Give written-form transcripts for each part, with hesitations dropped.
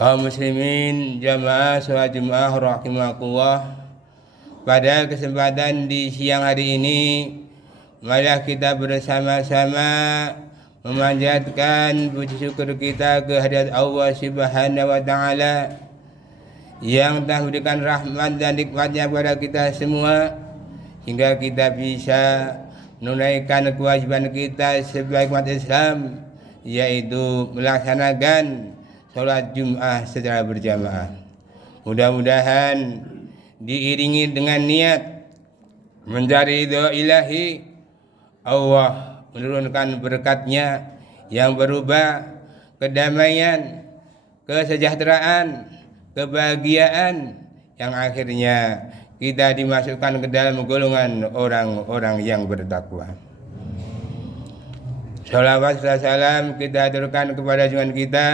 Kaum muslimin jamaah sholat Jumat rahimakumullah. Pada kesempatan di siang hari ini, marilah kita bersama-sama memanjatkan puji syukur kita ke hadirat Allah Subhanahu wa taala yang telah memberikan rahmat dan nikmatnya kepada kita semua hingga kita bisa menunaikan kewajiban kita sebagai umat Islam, yaitu melaksanakan sholat Jum'ah secara berjamaah. Mudah-mudahan diiringi dengan niat mencari ridha ilahi, Allah menurunkan berkatnya yang berubah kedamaian, kesejahteraan, kebahagiaan yang akhirnya kita dimasukkan ke dalam golongan orang-orang yang bertakwa. Shalawat dan salam kita aturkan kepada junjungan kita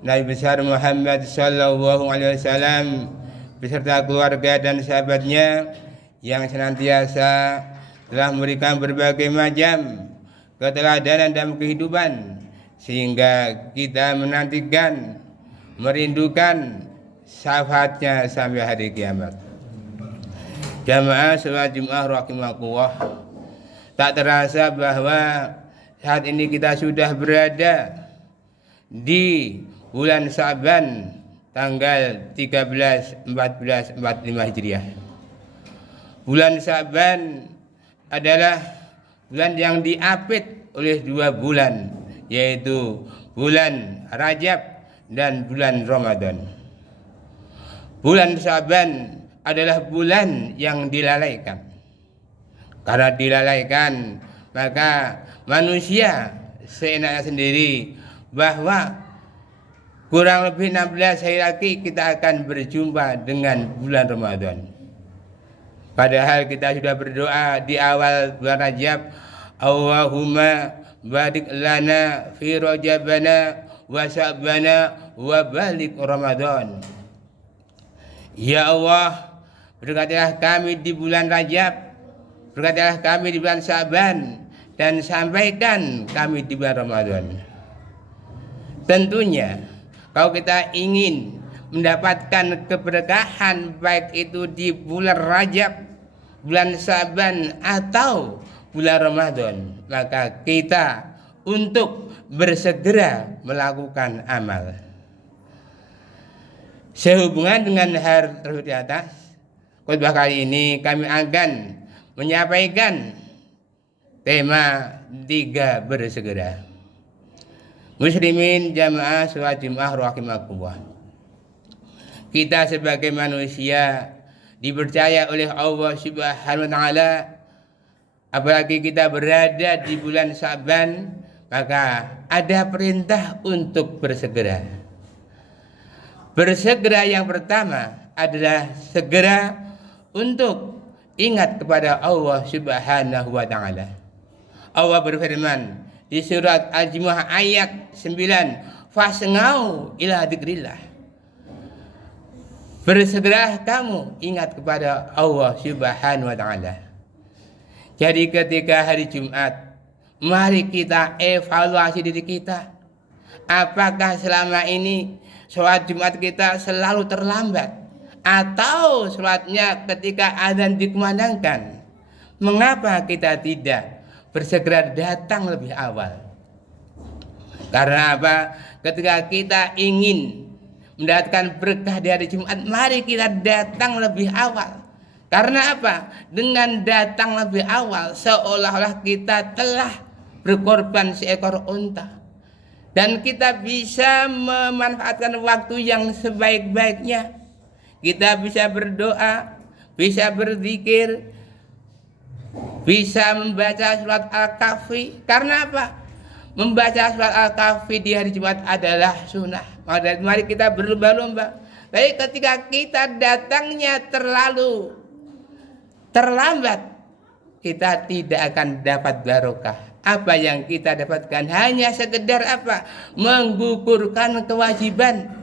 Nabi besar Muhammad sallallahu alaihi wasallam beserta keluarga dan sahabatnya yang senantiasa telah memberikan berbagai macam keteladanan dalam kehidupan sehingga kita menantikan, merindukan syafaatnya sampai hari kiamat. Jamaah sholat Jumat rahimakumullah, tak terasa bahwa saat ini kita sudah berada di bulan Sa'ban tanggal 13, 14, 45 Hijriah. Bulan Sa'ban adalah bulan yang diapit oleh dua bulan, yaitu bulan Rajab dan bulan Ramadan. Bulan Sa'ban adalah bulan yang dilalaikan. Karena dilalaikan, maka manusia seenaknya sendiri bahwa kurang lebih 16 hari lagi kita akan berjumpa dengan bulan Ramadan. Padahal kita sudah berdoa di awal bulan Rajab, Allahumma barik lana fi rajabana wa sya'bana wa balik Ramadan. Ya Allah, berkatilah kami di bulan Rajab, berkatilah kami di bulan Sya'ban, dan sampaikan kami di bulan Ramadan. Tentunya kalau kita ingin mendapatkan keberkahan baik itu di bulan Rajab, bulan Sya'ban atau bulan Ramadan, maka kita untuk bersegera melakukan amal. Sehubungan dengan hal tersebut di atas, khutbah kali ini kami akan menyampaikan tema 3 bersegera. Muslimin jamaah sholat Jumat rahimakumullah. Kita sebagai manusia dipercaya oleh Allah Subhanahu wa taala, apalagi kita berada di bulan Sa'ban, maka ada perintah untuk bersegera. Bersegera yang pertama adalah segera untuk ingat kepada Allah Subhanahu wa taala. Allah berfirman di surat Al-Jumu'ah ayat 9, fasngau ila dzikrillah. Bersegera kamu ingat kepada Allah Subhanahu wa taala. Jadi ketika hari Jumat, mari kita evaluasi diri kita. Apakah selama ini sholat Jumat kita selalu terlambat, atau sholatnya ketika azan dikumandangkan? Mengapa kita tidak bersegera datang lebih awal? Karena apa? Ketika kita ingin mendapatkan berkah di hari Jumat, mari kita datang lebih awal. Karena apa? Dengan datang lebih awal, seolah-olah kita telah berkorban seekor unta, dan kita bisa memanfaatkan waktu yang sebaik-baiknya. Kita bisa berdoa, bisa berzikir, bisa membaca surat Al-Kahfi. Karena apa? Membaca surat Al-Kahfi di hari Jumat adalah sunnah. Mari kita berlomba-lomba. Tapi ketika kita datangnya terlalu terlambat, kita tidak akan dapat barokah. Apa yang kita dapatkan hanya sekedar apa? Menggugurkan kewajiban.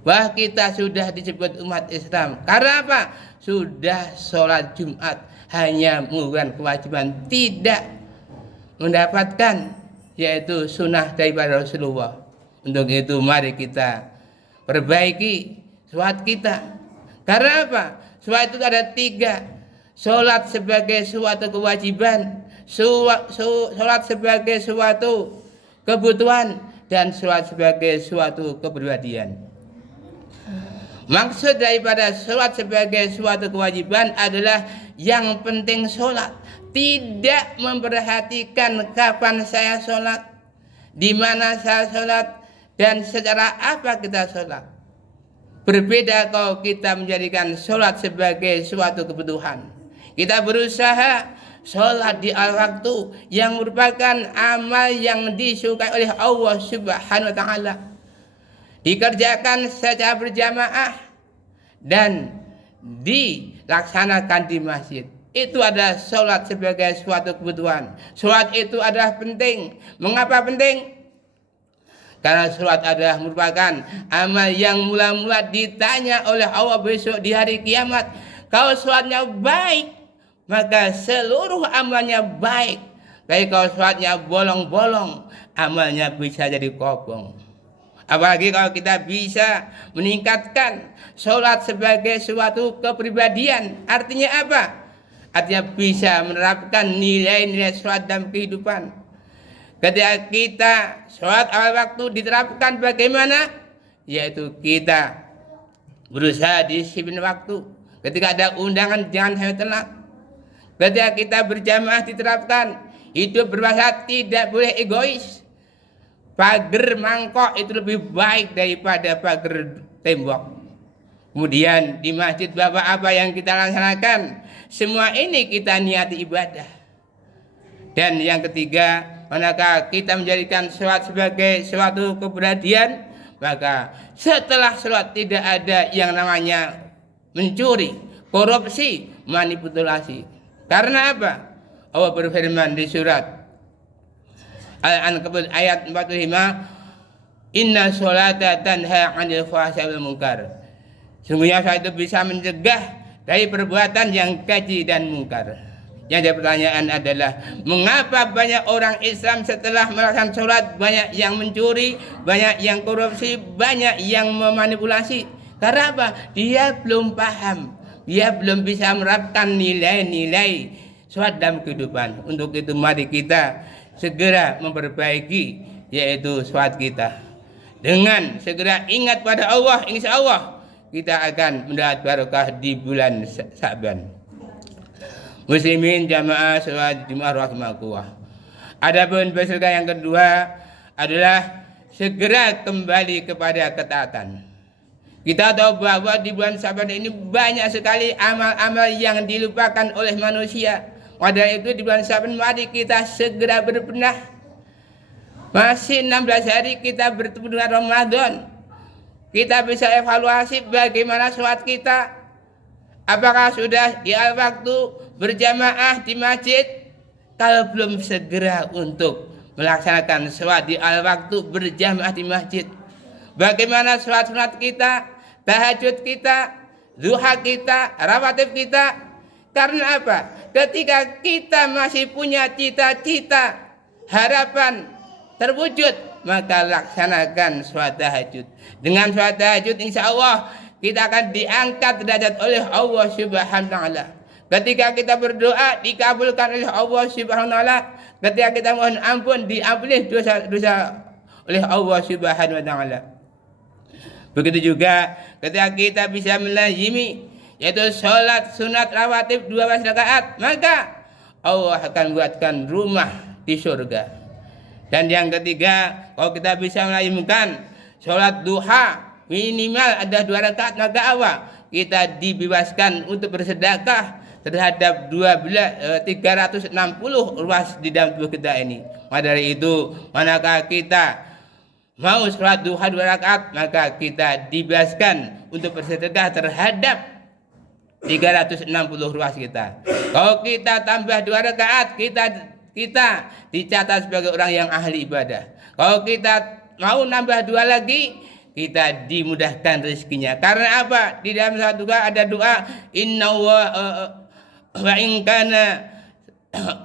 Bahwa kita sudah disebut umat Islam. Karena apa? Sudah sholat Jumat, hanya menggugurkan kewajiban, tidak mendapatkan yaitu sunnah daripada Rasulullah. Untuk itu mari kita perbaiki sholat kita. Karena apa? Sholat itu ada 3. Sholat sebagai suatu kewajiban, sholat sebagai suatu kebutuhan, dan sholat sebagai suatu kepribadian. Maksud daripada sholat sebagai suatu kewajiban adalah yang penting sholat, tidak memperhatikan kapan saya sholat, di mana saya sholat, dan secara apa kita sholat. Berbeda kalau kita menjadikan sholat sebagai suatu kebutuhan. Kita berusaha sholat di al-waktu yang merupakan amal yang disukai oleh Allah Subhanahu wa Ta'ala. Dikerjakan secara berjamaah dan dilaksanakan di masjid. Itu adalah sholat sebagai suatu kebutuhan. Sholat itu adalah penting. Mengapa penting? Karena sholat adalah merupakan amal yang mula-mula ditanya oleh Allah besok di hari kiamat. Kalau sholatnya baik, maka seluruh amalnya baik. Tapi kalau sholatnya bolong-bolong, amalnya bisa jadi kobong. Apalagi kalau kita bisa meningkatkan sholat sebagai suatu kepribadian. Artinya apa? Artinya bisa menerapkan nilai-nilai sholat dalam kehidupan. Ketika kita sholat awal waktu diterapkan bagaimana? Yaitu kita berusaha disiplin waktu. Ketika ada undangan jangan sampai telat. Ketika kita berjamaah diterapkan, hidup berpuasa tidak boleh egois. Pagar mangkok itu lebih baik daripada pagar tembok. Kemudian di masjid Bapak apa yang kita laksanakan? Semua ini kita niati ibadah. Dan yang ketiga, manakah kita menjadikan sholat sebagai suatu kepribadian, maka setelah sholat tidak ada yang namanya mencuri, korupsi, manipulasi. Karena apa? Allah berfirman di surat Al-Ankabut ayat 45, Inna sholata tanha 'anil fahsya'i wal munkar. Sungguhnya sholat itu bisa mencegah dari perbuatan yang keji dan mungkar. Yang ada pertanyaan adalah, mengapa banyak orang Islam setelah melaksanakan sholat banyak yang mencuri, banyak yang korupsi, banyak yang memanipulasi? Karena apa? Dia belum paham, dia belum bisa menerapkan nilai-nilai sholat dalam kehidupan. Untuk itu mari kita segera memperbaiki yaitu sholat kita. Dengan segera ingat pada Allah, insya Allah kita akan mendapat barokah di bulan Sa'ban. Muslimin jamaah sholat Jumat rahimakumullah. Adapun beserta yang kedua adalah segera kembali kepada ketaatan. Kita tahu bahwa di bulan Sa'ban ini banyak sekali amal-amal yang dilupakan oleh manusia. Pada itu di bulan Sa'ban mari kita segera berbenah. Masih 16 hari kita bertemu dengan Ramadan. Kita bisa evaluasi bagaimana sholat kita. Apakah sudah di al-waktu berjamaah di masjid? Kalau belum segera untuk melaksanakan sholat di al-waktu berjamaah di masjid. Bagaimana sholat sunat kita, tahajud kita, duha kita, rawatib kita? Karena apa? Ketika kita masih punya cita-cita, harapan terwujud, maka laksanakan sholat tahajud. Dengan sholat tahajud insya Allah kita akan diangkat derajat oleh Allah Subhanahu wa Ta'ala. Ketika kita berdoa dikabulkan oleh Allah Subhanahu wa Ta'ala. Ketika kita mohon ampun diampuni dosa-dosa oleh Allah Subhanahu wa Ta'ala. Begitu juga ketika kita bisa melazimi yaitu sholat sunat rawatib 12 rakaat, maka Allah akan buatkan rumah di surga. Dan yang ketiga, kalau kita bisa melazimkan sholat duha minimal ada 2 rakaat, maka apa? Kita dibebaskan untuk bersedekah terhadap 360 ruas di dalam tubuh kita ini. Maka dari itu, manakah kita mau sholat duha 2 rakaat, maka kita dibebaskan untuk bersedekah terhadap 360 ruas kita. Kalau kita tambah 2 rakaat, kita dicatat sebagai orang yang ahli ibadah. Kalau kita mau nambah 2 lagi, kita dimudahkan rezekinya. Karena apa? Di dalam satu doa ada doa inna wa in kana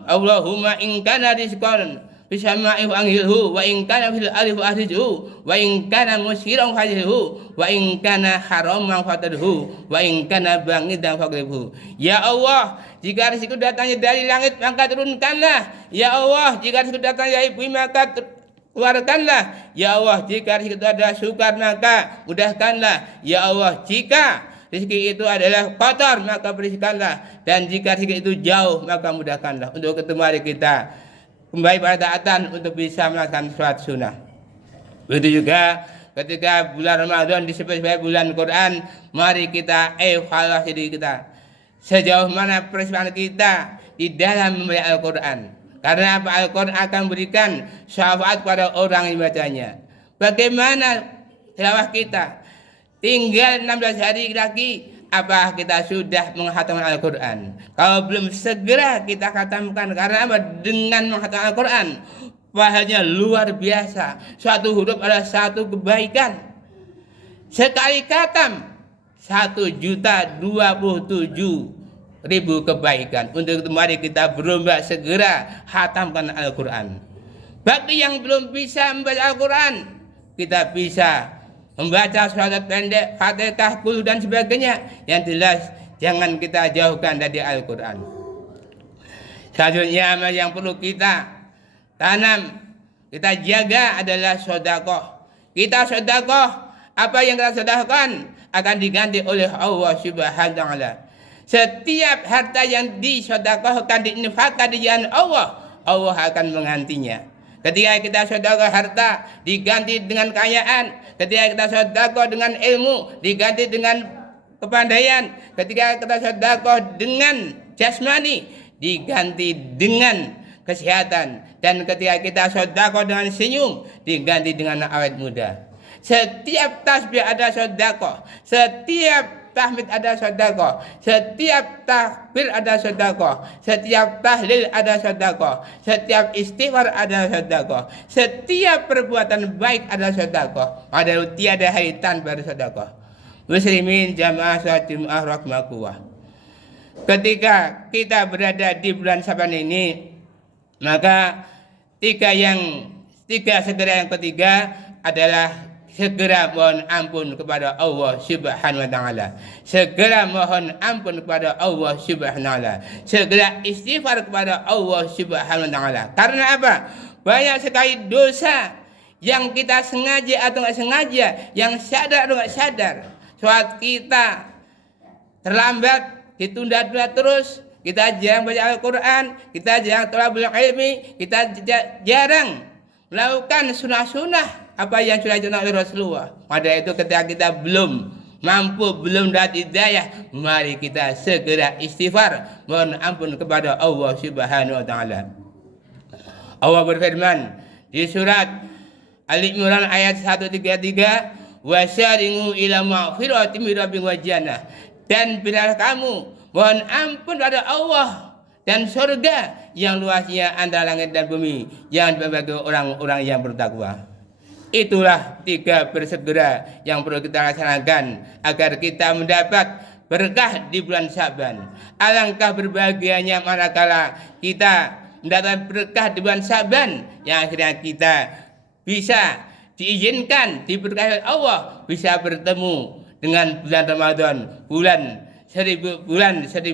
Allahumma in kana rizqan bisama'i anghilhu wa in kana fil alif ahrijhu wa in kana musyiran fajhu wa in kana haraman fatadhu wa in kana bangidan faqribhu. Ya Allah, jika rezeki datangnya dari langit maka turunkanlah. Ya Allah, jika rezeki datangnya dari bumi maka keluarkanlah. Ya Allah, jika rezeki itu ada sukar maka mudahkanlah. Ya Allah, jika rezeki itu adalah kotor maka bersihkanlah, dan jika rezeki itu jauh maka mudahkanlah untuk ketemu hari kita kembali pada taatan untuk bisa melaksanakan sholat sunnah. Begitu juga ketika bulan Ramadan disebut sebagai bulan Quran, mari kita evaluasi diri kita sejauh mana persiapan kita di dalam membaca Al-Quran. Karena apa? Al-Quran akan memberikan syafaat pada orang yang membacanya. Bagaimana tilawah kita? Tinggal 16 hari lagi, apa kita sudah menghatamkan Al-Quran? Kalau belum, segera kita khatamkan. Karena apa? Dengan menghatamkan Al-Quran, pahalanya luar biasa. Suatu huruf adalah satu kebaikan. Sekali khatam 1.027.000 kebaikan. Untuk itu mari kita berlomba segera khatamkan Al-Quran. Bagi yang belum bisa membaca Al-Quran, kita bisa membaca surat pendek, Fatihah, Qul dan sebagainya. Yang jelas jangan kita jauhkan dari Al-Quran. Selanjutnya yang perlu kita tanam, kita jaga adalah sedekah. Kita sedekah, apa yang kita sedekahkan akan diganti oleh Allah Subhanahu wa taala. Setiap harta yang disedekahkan, diinfakkan di jalan Allah, Allah akan menggantinya. Ketika kita sedekah harta diganti dengan kekayaan, ketika kita sedekah dengan ilmu diganti dengan kepandaian, ketika kita sedekah dengan jasmani diganti dengan kesehatan, dan ketika kita sedekah dengan senyum diganti dengan awet muda. Setiap tasbih ada sedekah, setiap tahmid ada sedekah, setiap takbir ada sedekah, setiap tahlil ada sedekah, setiap istighfar ada sedekah, setiap perbuatan baik ada sedekah. Ada tiada hari tanpa sedekah. Muslimin jamaah salat Jumat rahmatullah. Ketika kita berada di bulan Syaban ini, maka tiga segera yang ketiga adalah segera mohon ampun kepada Allah Subhanahu wa taala. Segera mohon ampun kepada Allah Subhanahu wa taala. Segera istighfar kepada Allah Subhanahu wa taala. Karena apa? Banyak sekali dosa yang kita sengaja atau enggak sengaja, yang sadar atau enggak sadar. Saat kita terlambat, ditunda-tunda terus, kita jarang baca Al-Quran, kita jarang thalabul ilmi, kita jarang melakukan sunnah-sunnah apa yang sudah dicontohkan oleh Rasulullah. Pada itu ketika kita belum mampu, belum dapat hidayah, mari kita segera istighfar, mohon ampun kepada Allah Subhanahu wa taala. Allah berfirman di surat Ali Imran ayat 133, wasyari'u ila maghfiratin min rabbikum wa jannah. Dan bila kamu mohon ampun pada Allah dan surga yang luasnya antara langit dan bumi, yang dibagi orang-orang yang bertakwa. Itulah tiga bersegera yang perlu kita laksanakan agar kita mendapat berkah di bulan Syaban. Alangkah berbahagianya manakala kita mendapat berkah di bulan Syaban, yang akhirnya kita bisa diizinkan, diberkahi Allah, bisa bertemu dengan bulan Ramadan, bulan 1000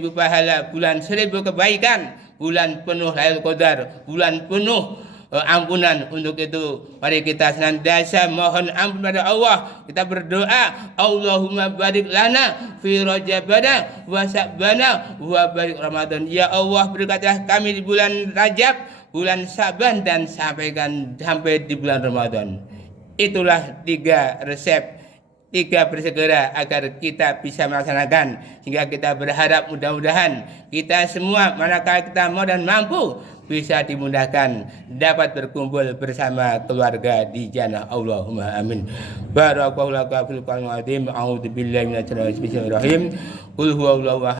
pahala, bulan 1000 kebaikan, bulan penuh Lailatul Qadar, bulan penuh ampunan. Untuk itu mari kita senantiasa mohon ampun pada Allah. Kita berdoa, Allahumma barik lana fi rajabana wa sya'bana wa barik Ramadan. Ya Allah, berkatilah kami di bulan Rajab, bulan Syaban, dan sampai di bulan Ramadan. Itulah tiga resep, tiga bersegera agar kita bisa melaksanakan, sehingga kita berharap mudah-mudahan kita semua manakala kita mau dan mampu bisa dimudahkan dapat berkumpul bersama keluarga di jannah. Allahumma amin. Barakallahu fil Qur'anil azim. A'udzubillahi minasyaitonir rajim. Bismillahirrahmanirrahim. Qul huwallahu